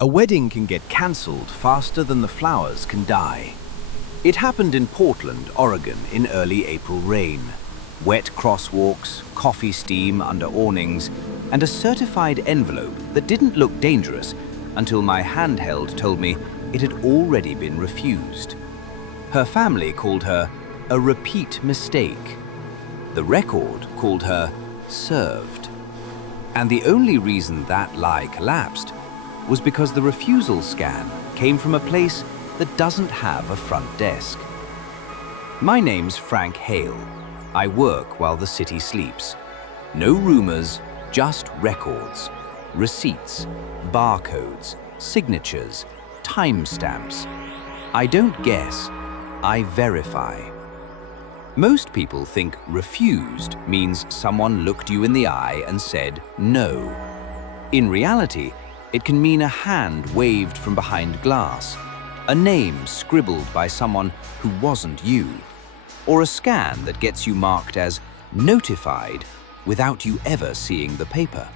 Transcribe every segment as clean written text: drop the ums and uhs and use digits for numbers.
A wedding can get cancelled faster than the flowers can die. It happened in Portland, Oregon, in early April rain. Wet crosswalks, coffee steam under awnings, and a certified envelope that didn't look dangerous until my handheld told me it had already been refused. Her family called her a repeat mistake. The record called her served. And the only reason that lie collapsed was because the refusal scan came from a place that doesn't have a front desk. My name's Frank Hale. I work while the city sleeps. No rumors, just records, receipts, barcodes, signatures, timestamps. I don't guess, I verify. Most people think refused means someone looked you in the eye and said no. In reality, it can mean a hand waved from behind glass, a name scribbled by someone who wasn't you, or a scan that gets you marked as notified without you ever seeing the paper.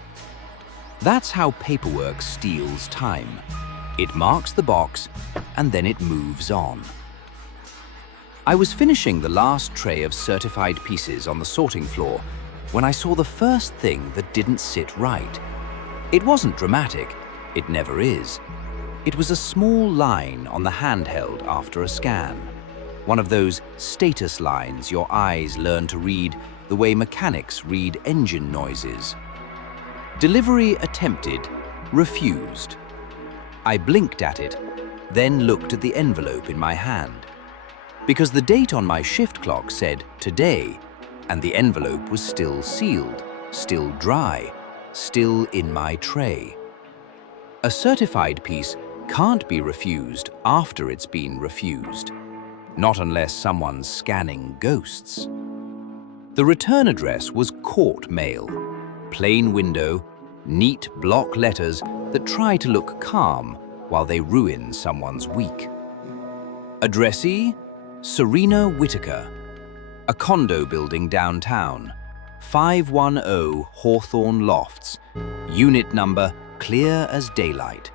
That's how paperwork steals time. It marks the box and then it moves on. I was finishing the last tray of certified pieces on the sorting floor when I saw the first thing that didn't sit right. It wasn't dramatic. It never is. It was a small line on the handheld after a scan. One of those status lines your eyes learn to read the way mechanics read engine noises. Delivery attempted, refused. I blinked at it, then looked at the envelope in my hand. Because the date on my shift clock said today, and the envelope was still sealed, still dry, still in my tray. A certified piece can't be refused after it's been refused, not unless someone's scanning ghosts. The return address was court mail, plain window, neat block letters that try to look calm while they ruin someone's week. Addressee, Serena Whitaker, a condo building downtown, 510 Hawthorne Lofts, unit number clear as daylight.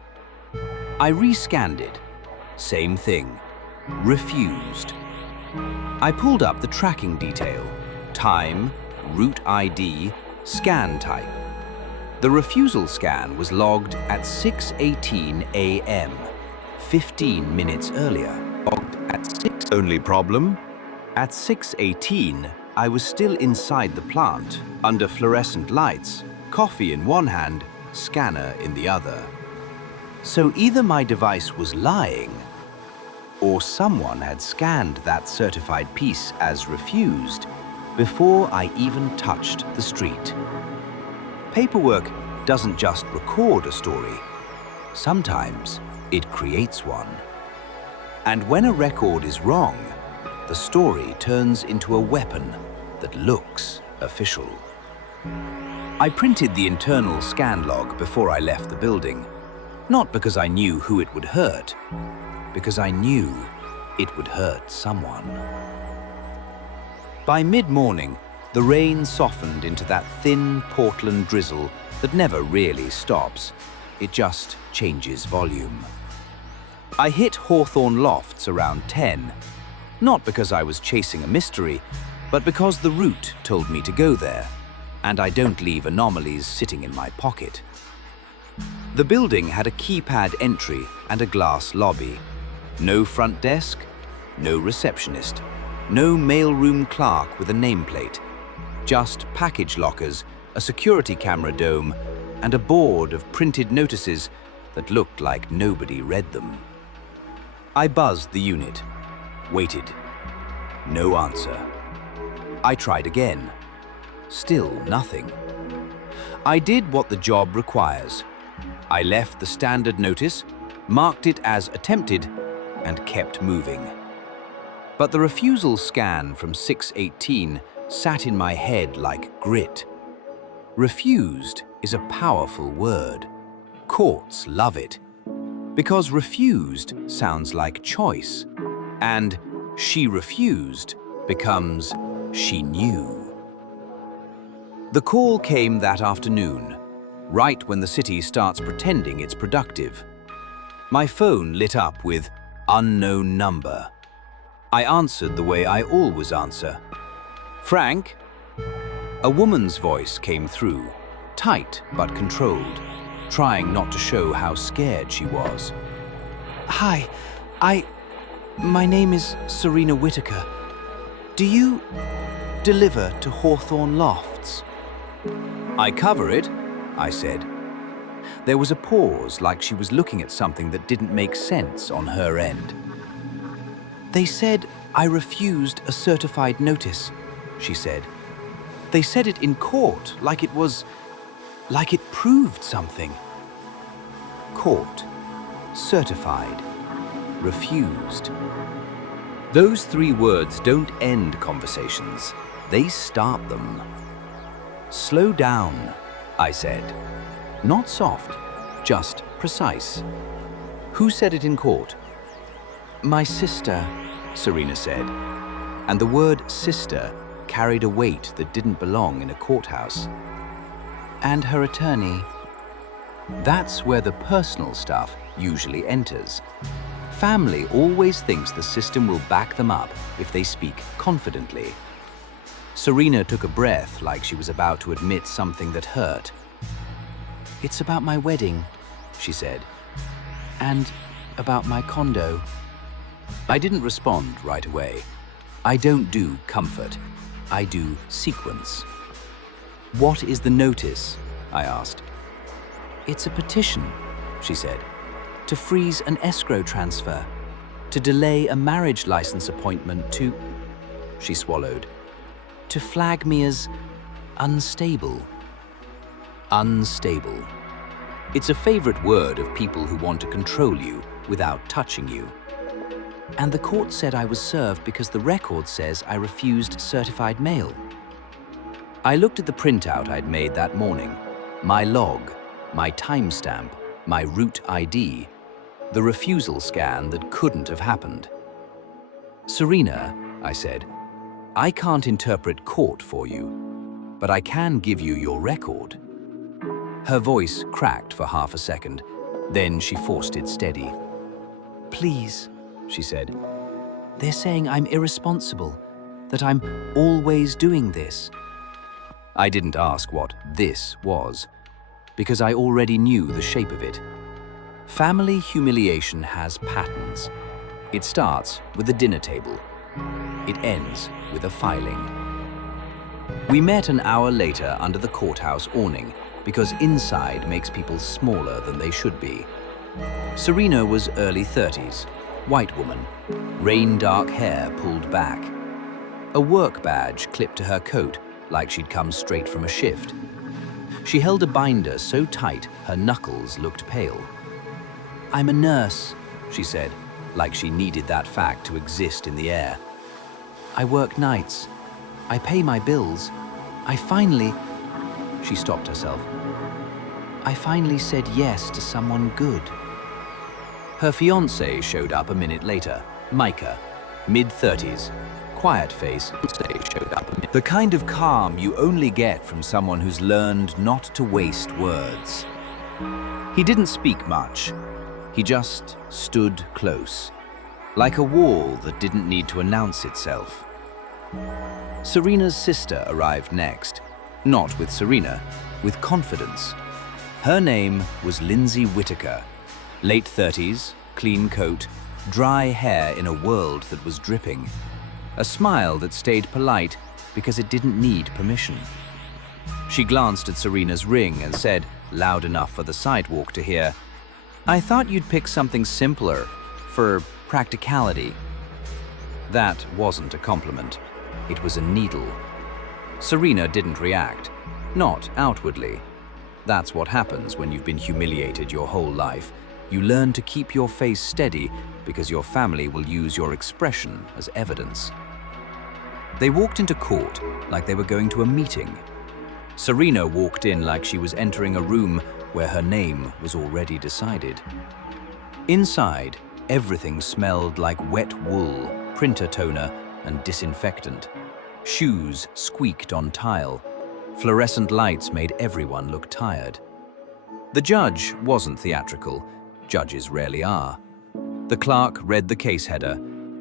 I rescanned it. Same thing. Refused. I pulled up the tracking detail, time, route ID, scan type. The refusal scan was logged at 6:18 a.m., 15 minutes earlier. Logged at 6. Only problem? At 6:18, I was still inside the plant, under fluorescent lights, coffee in one hand, scanner in the other. So either my device was lying, or someone had scanned that certified piece as refused before I even touched the street. Paperwork doesn't just record a story. Sometimes it creates one. And when a record is wrong, the story turns into a weapon that looks official. I printed the internal scan log before I left the building, not because I knew who it would hurt, because I knew it would hurt someone. By mid-morning, the rain softened into that thin Portland drizzle that never really stops. It just changes volume. I hit Hawthorne Lofts around 10, not because I was chasing a mystery, but because the route told me to go there, and I don't leave anomalies sitting in my pocket. The building had a keypad entry and a glass lobby. No front desk, no receptionist, no mailroom clerk with a nameplate, just package lockers, a security camera dome, and a board of printed notices that looked like nobody read them. I buzzed the unit, waited. No answer. I tried again. Still nothing. I did what the job requires. I left the standard notice, marked it as attempted, and kept moving. But the refusal scan from 6:18 sat in my head like grit. Refused is a powerful word. Courts love it. Because refused sounds like choice, and she refused becomes she knew. The call came that afternoon, right when the city starts pretending it's productive. My phone lit up with unknown number. I answered the way I always answer. Frank? A woman's voice came through, tight but controlled, trying not to show how scared she was. Hi, my name is Serena Whitaker. Do you deliver to Hawthorne Lofts? I cover it, I said. There was a pause, like she was looking at something that didn't make sense on her end. They said I refused a certified notice, she said. They said it in court, like it proved something. Court, certified, refused. Those three words don't end conversations, they start them. Slow down, I said. Not soft, just precise. Who said it in court? My sister, Serena said. And the word sister carried a weight that didn't belong in a courthouse. And her attorney. That's where the personal stuff usually enters. Family always thinks the system will back them up if they speak confidently. Serena took a breath like she was about to admit something that hurt. It's about my wedding, she said, and about my condo. I didn't respond right away. I don't do comfort. I do sequence. What is the notice? I asked. It's a petition, she said, to freeze an escrow transfer, to delay a marriage license appointment, she swallowed, to flag me as unstable. Unstable. It's a favorite word of people who want to control you without touching you. And the court said I was served because the record says I refused certified mail. I looked at the printout I'd made that morning, my log, my timestamp, my route ID, the refusal scan that couldn't have happened. Serena, I said, I can't interpret court for you, but I can give you your record. Her voice cracked for half a second, then she forced it steady. Please, she said. They're saying I'm irresponsible, that I'm always doing this. I didn't ask what this was, because I already knew the shape of it. Family humiliation has patterns. It starts with a dinner table. It ends with a filing. We met an hour later under the courthouse awning, because inside makes people smaller than they should be. Serena was early 30s, white woman, rain-dark hair pulled back. A work badge clipped to her coat like she'd come straight from a shift. She held a binder so tight her knuckles looked pale. I'm a nurse, she said, like she needed that fact to exist in the air. I work nights. I pay my bills. She stopped herself. I finally said yes to someone good. Her fiancé showed up a minute later, Micah, mid-30s, quiet face. The kind of calm you only get from someone who's learned not to waste words. He didn't speak much. He just stood close, like a wall that didn't need to announce itself. Serena's sister arrived next, not with Serena, with confidence. Her name was Lindsay Whitaker, late 30s, clean coat, dry hair in a world that was dripping, a smile that stayed polite because it didn't need permission. She glanced at Serena's ring and said, loud enough for the sidewalk to hear, I thought you'd pick something simpler, for practicality. That wasn't a compliment. It was a needle. Serena didn't react, not outwardly. That's what happens when you've been humiliated your whole life. You learn to keep your face steady because your family will use your expression as evidence. They walked into court like they were going to a meeting. Serena walked in like she was entering a room where her name was already decided. Inside, everything smelled like wet wool, printer toner, and disinfectant. Shoes squeaked on tile. Fluorescent lights made everyone look tired. The judge wasn't theatrical. Judges rarely are. The clerk read the case header.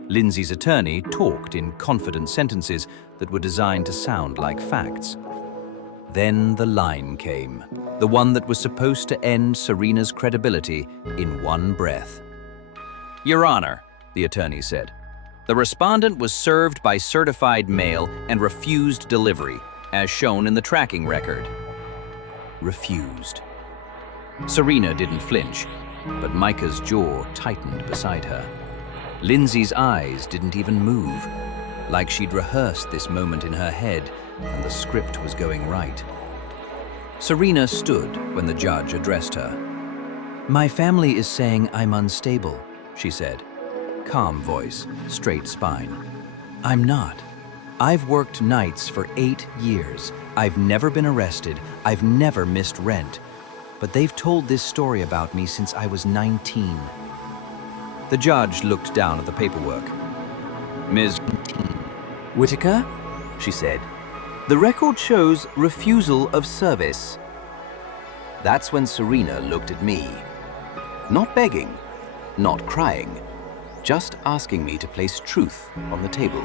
Lindsay's attorney talked in confident sentences that were designed to sound like facts. Then the line came, the one that was supposed to end Serena's credibility in one breath. "Your Honor," the attorney said, "the respondent was served by certified mail and refused delivery, as shown in the tracking record." Refused. Serena didn't flinch, but Micah's jaw tightened beside her. Lindsay's eyes didn't even move, like she'd rehearsed this moment in her head and the script was going right. Serena stood when the judge addressed her. "My family is saying I'm unstable," she said. Calm voice, straight spine. "I'm not. I've worked nights for 8 years. I've never been arrested. I've never missed rent. But they've told this story about me since I was 19. The judge looked down at the paperwork. "Ms. Whitaker," she said, "the record shows refusal of service." That's when Serena looked at me. Not begging, not crying, just asking me to place truth on the table.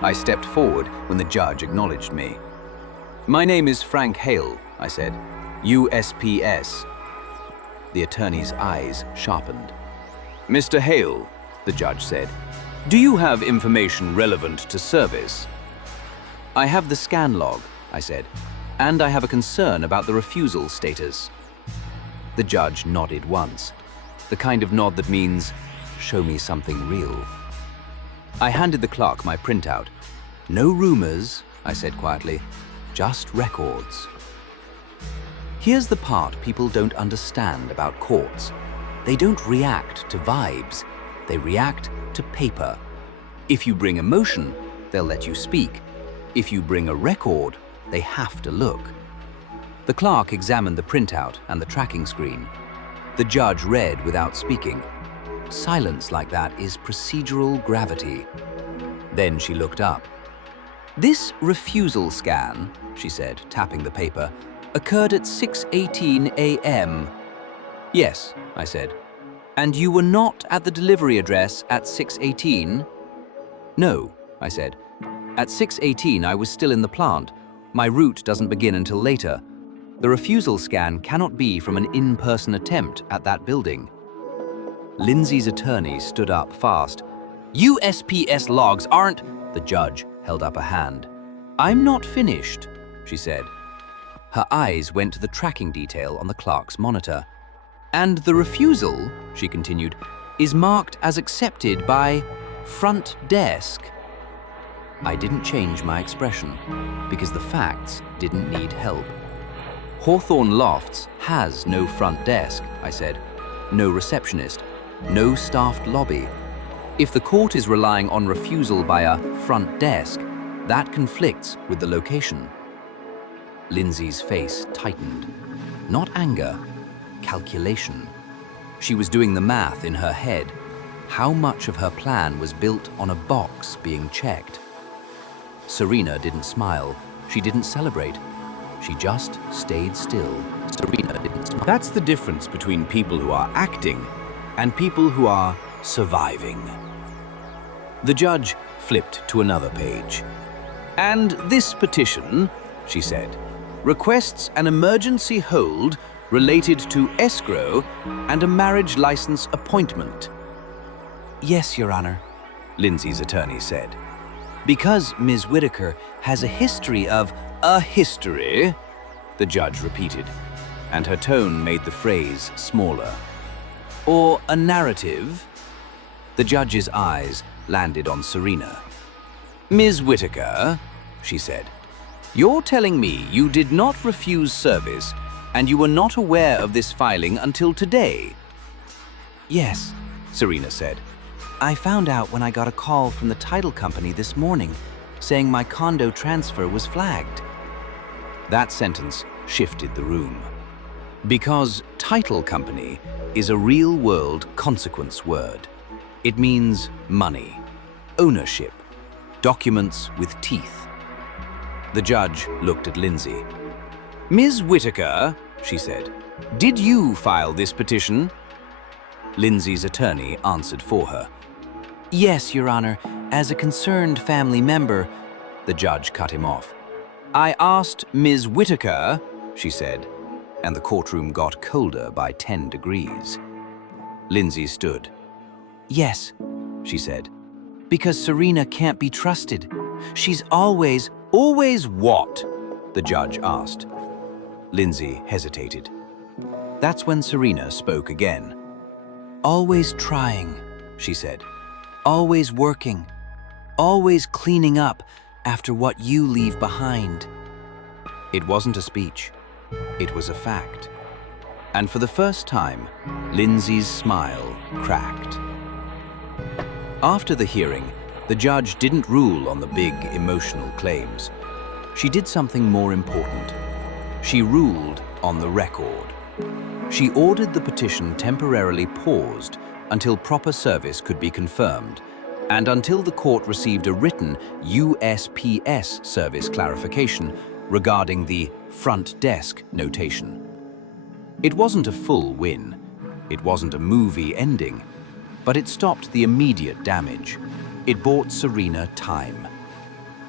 I stepped forward when the judge acknowledged me. "My name is Frank Hale," I said. "USPS." The attorney's eyes sharpened. "Mr. Hale," the judge said, "do you have information relevant to service?" "I have the scan log," I said, "and I have a concern about the refusal status." The judge nodded once, the kind of nod that means, "Show me something real." I handed the clerk my printout. "No rumors," I said quietly, "just records." Here's the part people don't understand about courts. They don't react to vibes, they react to paper. If you bring emotion, they'll let you speak. If you bring a record, they have to look. The clerk examined the printout and the tracking screen. The judge read without speaking. Silence like that is procedural gravity. Then she looked up. "This refusal scan," she said, tapping the paper, "occurred at 6:18 a.m. "Yes," I said. "And you were not at the delivery address at 6:18? "No," I said. "At 6:18 I was still in the plant. My route doesn't begin until later. The refusal scan cannot be from an in-person attempt at that building." Lindsay's attorney stood up fast. "USPS logs aren't—" The judge held up a hand. "I'm not finished," she said. Her eyes went to the tracking detail on the clerk's monitor. "And the refusal," she continued, "is marked as accepted by front desk." I didn't change my expression, because the facts didn't need help. "Hawthorne Lofts has no front desk," I said. "No receptionist, no staffed lobby. If the court is relying on refusal by a front desk, that conflicts with the location." Lindsay's face tightened. Not anger, calculation. She was doing the math in her head. How much of her plan was built on a box being checked? Serena didn't smile. She didn't celebrate. She just stayed still. Serena didn't smile. That's the difference between people who are acting and people who are surviving. The judge flipped to another page. "And this petition," she said, "requests an emergency hold related to escrow and a marriage license appointment." "Yes, Your Honor," Lindsay's attorney said. "Because Ms. Whitaker has a history of—" "A history," the judge repeated, and her tone made the phrase smaller. "Or a narrative?" The judge's eyes landed on Serena. "Ms. Whitaker," she said, "you're telling me you did not refuse service and you were not aware of this filing until today?" "Yes," Serena said. "I found out when I got a call from the title company this morning saying my condo transfer was flagged." That sentence shifted the room. Because title company is a real-world consequence word. It means money, ownership, documents with teeth. The judge looked at Lindsay. "Ms. Whitaker," she said, "did you file this petition?" Lindsay's attorney answered for her. "Yes, Your Honor, as a concerned family member," the judge cut him off. "I asked Ms. Whitaker," she said, and the courtroom got colder by 10 degrees. Lindsay stood. "Yes," she said, "because Serena can't be trusted. She's always..." "Always what?" the judge asked. Lindsay hesitated. That's when Serena spoke again. "Always trying," she said. "Always working. Always cleaning up after what you leave behind." It wasn't a speech. It was a fact. And for the first time, Lindsay's smile cracked. After the hearing, the judge didn't rule on the big emotional claims. She did something more important. She ruled on the record. She ordered the petition temporarily paused until proper service could be confirmed, and until the court received a written USPS service clarification regarding the front desk notation. It wasn't a full win. It wasn't a movie ending, but it stopped the immediate damage. It bought Serena time.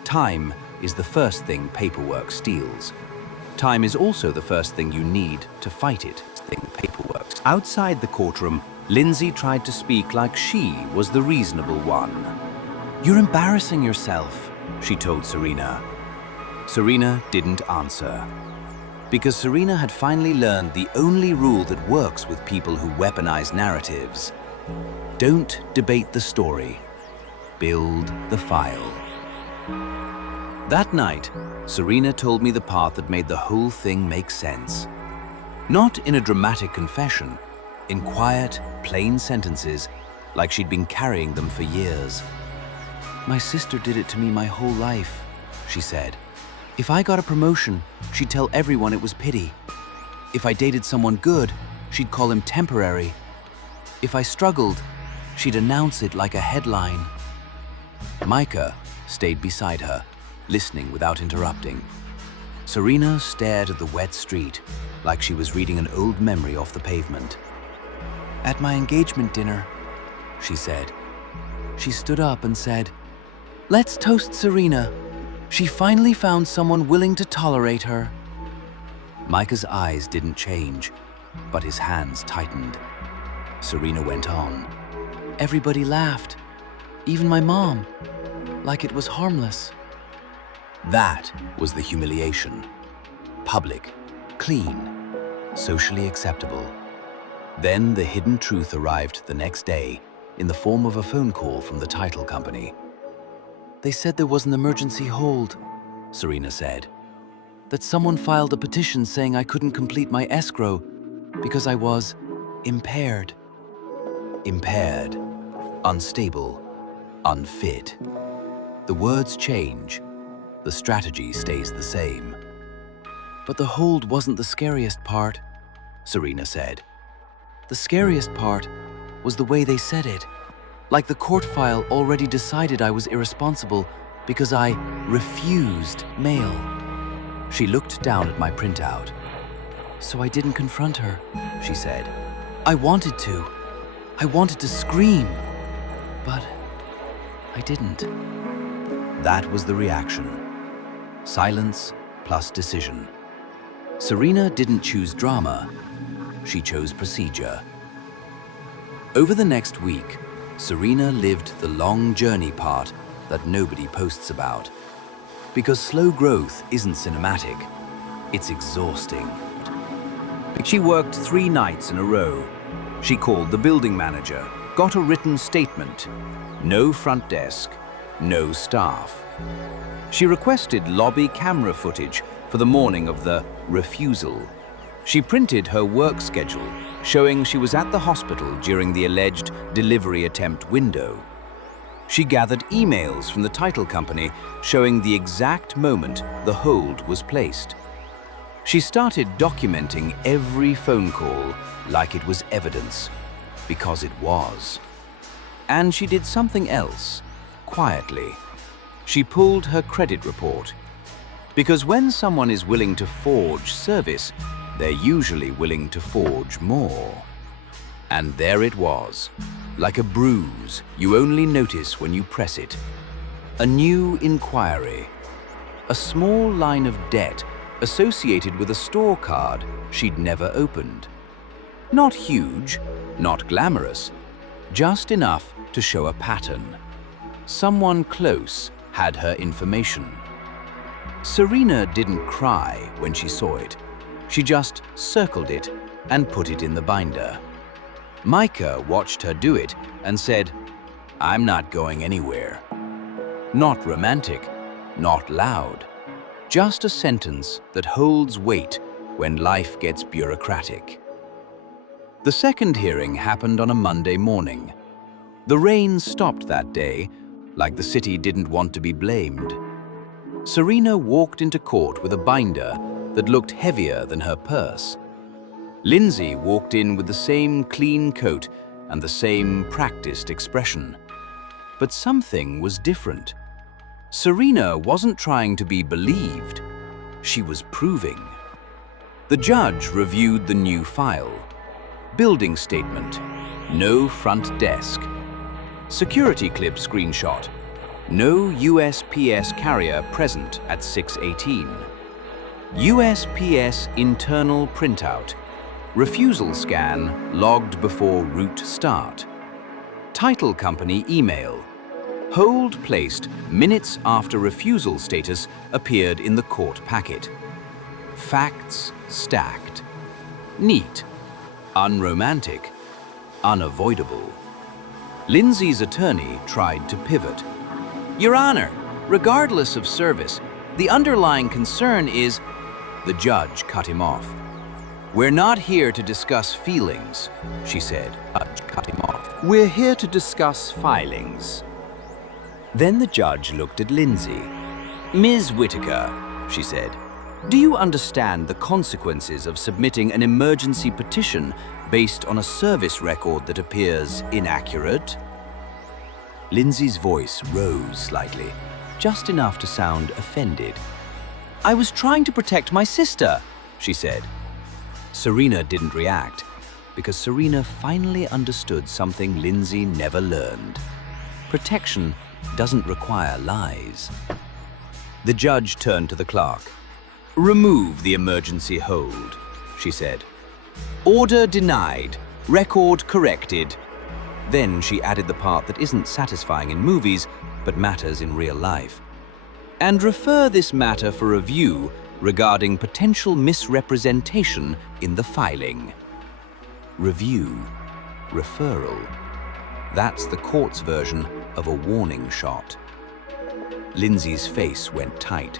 Time is the first thing paperwork steals. Time is also the first thing you need to fight it. Outside the courtroom, Lindsay tried to speak like she was the reasonable one. "You're embarrassing yourself," she told Serena. Serena didn't answer. Because Serena had finally learned the only rule that works with people who weaponize narratives. Don't debate the story. Build the file. That night, Serena told me the part that made the whole thing make sense. Not in a dramatic confession, in quiet, plain sentences, like she'd been carrying them for years. "My sister did it to me my whole life," she said. "If I got a promotion, she'd tell everyone it was pity. If I dated someone good, she'd call him temporary. If I struggled, she'd announce it like a headline." Micah stayed beside her, listening without interrupting. Serena stared at the wet street, like she was reading an old memory off the pavement. "At my engagement dinner," she said. She stood up and said, "Let's toast Serena. She finally found someone willing to tolerate her." Micah's eyes didn't change, but his hands tightened. Serena went on. "Everybody laughed, even my mom, like it was harmless." That was the humiliation. Public, clean, socially acceptable. Then the hidden truth arrived the next day in the form of a phone call from the title company. "They said there was an emergency hold," Serena said. "That someone filed a petition saying I couldn't complete my escrow because I was impaired." Impaired, unstable, unfit. The words change. The strategy stays the same. "But the hold wasn't the scariest part," Serena said. "The scariest part was the way they said it. Like the court file already decided I was irresponsible because I refused mail." She looked down at my printout. "So I didn't confront her," she said. "I wanted to. I wanted to scream, but I didn't." That was the reaction. Silence plus decision. Serena didn't choose drama. She chose procedure. Over the next week, Serena lived the long journey part that nobody posts about. Because slow growth isn't cinematic, it's exhausting. She worked 3 nights in a row. She called the building manager, got a written statement. No front desk, no staff. She requested lobby camera footage for the morning of the refusal. She printed her work schedule, showing she was at the hospital during the alleged delivery attempt window. She gathered emails from the title company showing the exact moment the hold was placed. She started documenting every phone call like it was evidence, because it was. And she did something else, quietly. She pulled her credit report. Because when someone is willing to forge service, they're usually willing to forge more. And there it was, like a bruise you only notice when you press it. A new inquiry. A small line of debt associated with a store card she'd never opened. Not huge, not glamorous, just enough to show a pattern. Someone close had her information. Serena didn't cry when she saw it. She just circled it and put it in the binder. Micah watched her do it and said, "I'm not going anywhere." Not romantic, not loud, just a sentence that holds weight when life gets bureaucratic. The second hearing happened on a Monday morning. The rain stopped that day, like the city didn't want to be blamed. Serena walked into court with a binder that looked heavier than her purse. Lindsay walked in with the same clean coat and the same practiced expression. But something was different. Serena wasn't trying to be believed. She was proving. The judge reviewed the new file. Building statement, no front desk. Security clip screenshot, no USPS carrier present at 6:18. USPS internal printout, refusal scan logged before route start. Title company email, hold placed minutes after refusal status appeared in the court packet. Facts stacked. Neat. Unromantic, unavoidable. Lindsay's attorney tried to pivot. "Your Honor, regardless of service, the underlying concern is..." The judge cut him off. "We're not here to discuss feelings," she said. Judge cut him off. "We're here to discuss filings." Then the judge looked at Lindsay. "Ms. Whitaker," she said, "do you understand the consequences of submitting an emergency petition based on a service record that appears inaccurate?" Lindsay's voice rose slightly, just enough to sound offended. "I was trying to protect my sister," she said. Serena didn't react, because Serena finally understood something Lindsay never learned. Protection doesn't require lies. The judge turned to the clerk. "Remove the emergency hold," she said. "Order denied. Record corrected." Then she added the part that isn't satisfying in movies, but matters in real life. "And refer this matter for review regarding potential misrepresentation in the filing." Review. Referral. That's the court's version of a warning shot. Lindsay's face went tight,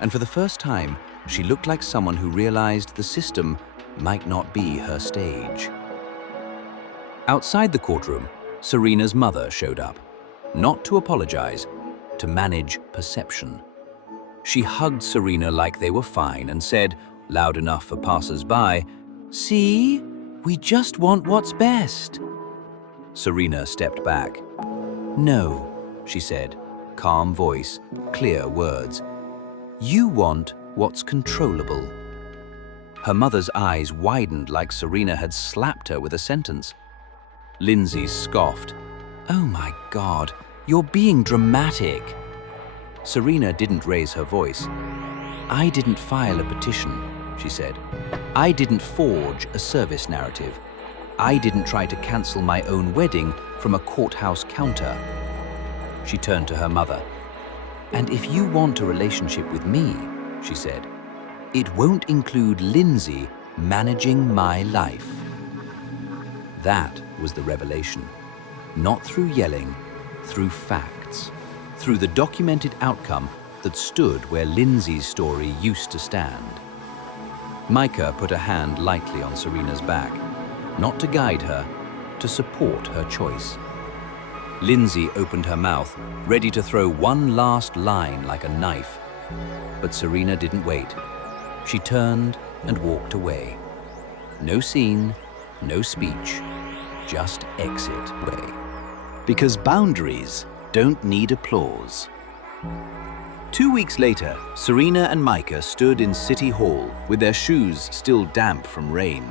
and for the first time, she looked like someone who realized the system might not be her stage. Outside the courtroom, Serena's mother showed up, not to apologize, to manage perception. She hugged Serena like they were fine and said, loud enough for passers-by, "See, we just want what's best." Serena stepped back. "No," she said, calm voice, clear words. "You want what's controllable." Her mother's eyes widened like Serena had slapped her with a sentence. Lindsay scoffed. "Oh my God, you're being dramatic." Serena didn't raise her voice. "I didn't file a petition," she said. "I didn't forge a service narrative. I didn't try to cancel my own wedding from a courthouse counter." She turned to her mother. "And if you want a relationship with me," she said, "it won't include Lindsay managing my life." That was the revelation. Not through yelling, through facts, through the documented outcome that stood where Lindsay's story used to stand. Micah put a hand lightly on Serena's back, not to guide her, to support her choice. Lindsay opened her mouth, ready to throw one last line like a knife. But Serena didn't wait. She turned and walked away. No scene, no speech, just exit way. Because boundaries don't need applause. 2 weeks later, Serena and Micah stood in City Hall with their shoes still damp from rain.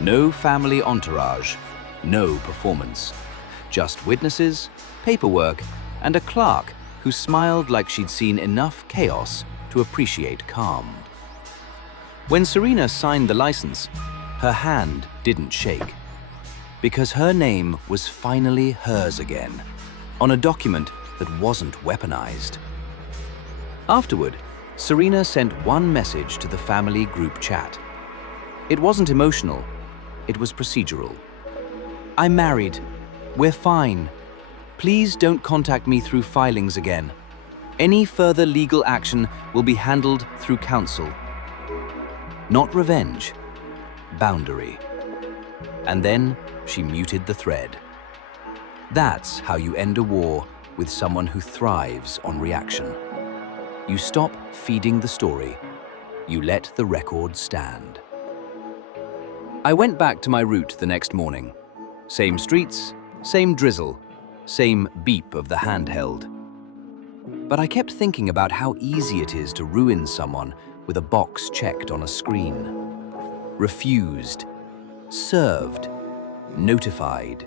No family entourage, no performance. Just witnesses, paperwork, and a clerk who smiled like she'd seen enough chaos to appreciate calm. When Serena signed the license, her hand didn't shake, because her name was finally hers again, on a document that wasn't weaponized. Afterward, Serena sent one message to the family group chat. It wasn't emotional, it was procedural. "I'm married. We're fine. Please don't contact me through filings again. Any further legal action will be handled through counsel." Not revenge, boundary. And then she muted the thread. That's how you end a war with someone who thrives on reaction. You stop feeding the story. You let the record stand. I went back to my route the next morning. Same streets, same drizzle, same beep of the handheld. But I kept thinking about how easy it is to ruin someone with a box checked on a screen. Refused, served, notified.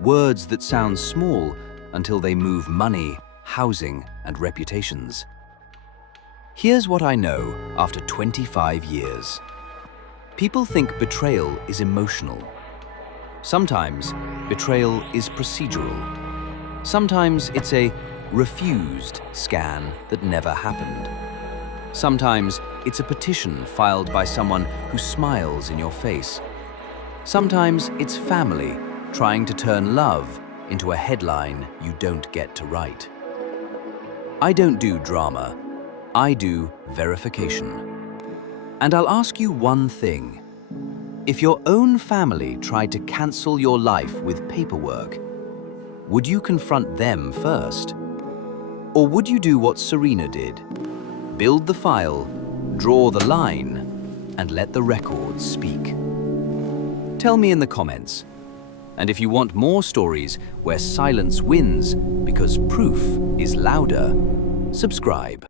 Words that sound small until they move money, housing, and reputations. Here's what I know after 25 years. People think betrayal is emotional. Sometimes betrayal is procedural. Sometimes it's a refused scan that never happened. Sometimes it's a petition filed by someone who smiles in your face. Sometimes it's family trying to turn love into a headline you don't get to write. I don't do drama, I do verification. And I'll ask you one thing. If your own family tried to cancel your life with paperwork, would you confront them first? Or would you do what Serena did? Build the file, draw the line, and let the record speak. Tell me in the comments. And if you want more stories where silence wins because proof is louder, subscribe.